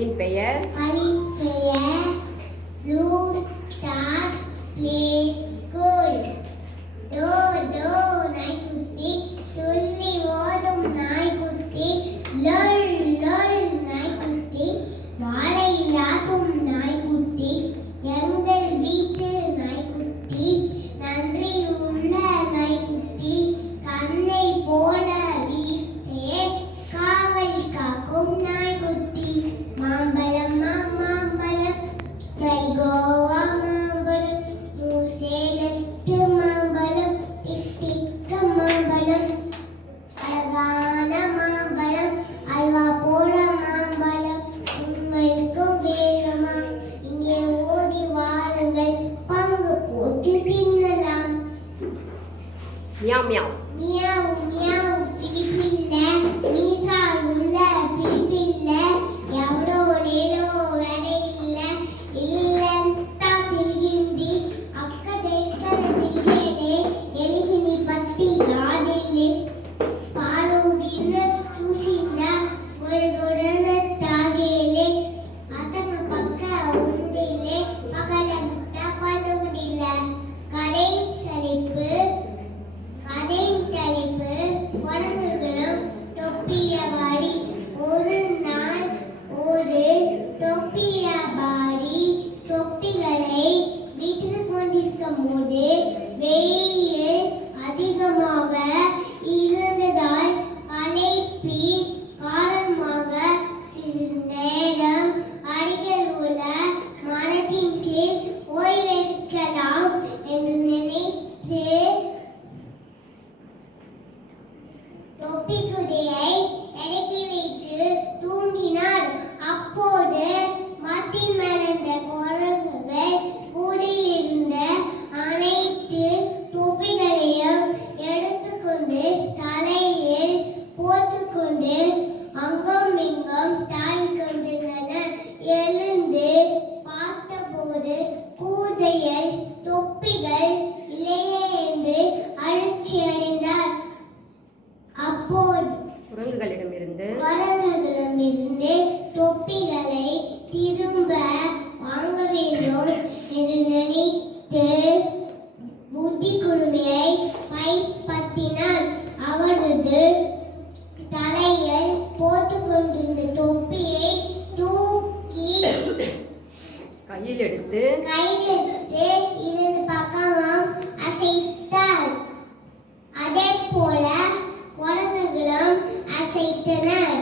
கிளியின் பெயர் blue star play school. To to நாய்க்குட்டி, துள்ளி ஓடும் நாய்க்குட்டி, லொல் லொல் நாய்க்குட்டி, வாழை ஆட்டும் நாய்க்குட்டி, எங்கள் வீட்டு நாய்க்குட்டி, நன்றி உள்ள நாய்க்குட்டி, கண்ணை போல வீட்டே காவல் காக்கும் நாய்க்குட்டி. மாம்பழம் மாம்பழம் மல்கோவா மாம்பழம், சேலத்து மாம்பழம், தித்திக்க மாம்பழம், அழகான மாம்பழம், அல்வா போல மாம்பழம், உங்களுக்கும் வேணுமா? இங்கே ஓடி வாருங்கள், பங்கு போட்டு தின்னலாம். மியாவ் மியாவ். மியாவ் மியாவ் பிலிப்பில்ல, மீசா உள்ள பிலிப்பில்ல, எவ்வளோ நேரோ வேலையில்ல, இல்லந்தா திரிகின்றி, அக்க தேக்கல திரிகேலே, எலிகினி பத்தி ஆடில்லே, பாலூடின சூசிந்த ஒழுகுடன தாகேலே, அதன பக்க உண்டிலே, பகலந்த பதுடில. கதை தலைப்பு குழந்தைகளும் தொப்பியவாடி. ஒரு நாள் ஒரு தொப்பியவாடி தொப்பிகளை வீட்டில் கொண்டிருக்கும் போது வெயில் அதிகமாக இருந்ததால் களைப்பின் காரணமாக சிறிது நேரம் அருகில் உள்ள மரத்தின் கீழ் ஓய்வெடுக்கலாம் என்று நினைத்து தொப்பிக்குதையை இறக்கி வைத்து தூங்கினார். அப்போது மரத்தின் மேலிருந்த குரங்குகள் கூடையில் இருந்த அனைத்து தொப்பிகளையும் எடுத்துக்கொண்டு தலையில் போட்டுக்கொண்டு அங்கும் இங்கும் தாவிக் கொண்டிருந்தன. எழுந்து பார்த்தபோது கூதையில் தொப்பிகள் இல்லையே என்று அதிர்ச்சி அடைந்தார். அப்போது குரங்குகளிடமிருந்து தொப்பிகளை திரும்ப வாங்க வேண்டும் என்று நினைத்து புத்தி கூர்மையை பயன்படுத்தினார். அவரது தலையில் போட்டுக் கொண்டிருந்த தொப்பியை தூக்கி கையில் எடுத்து இரண்டு பக்கமும் அசைத்தார். அதே போல குரங்குகளும் அசைத்தனர்.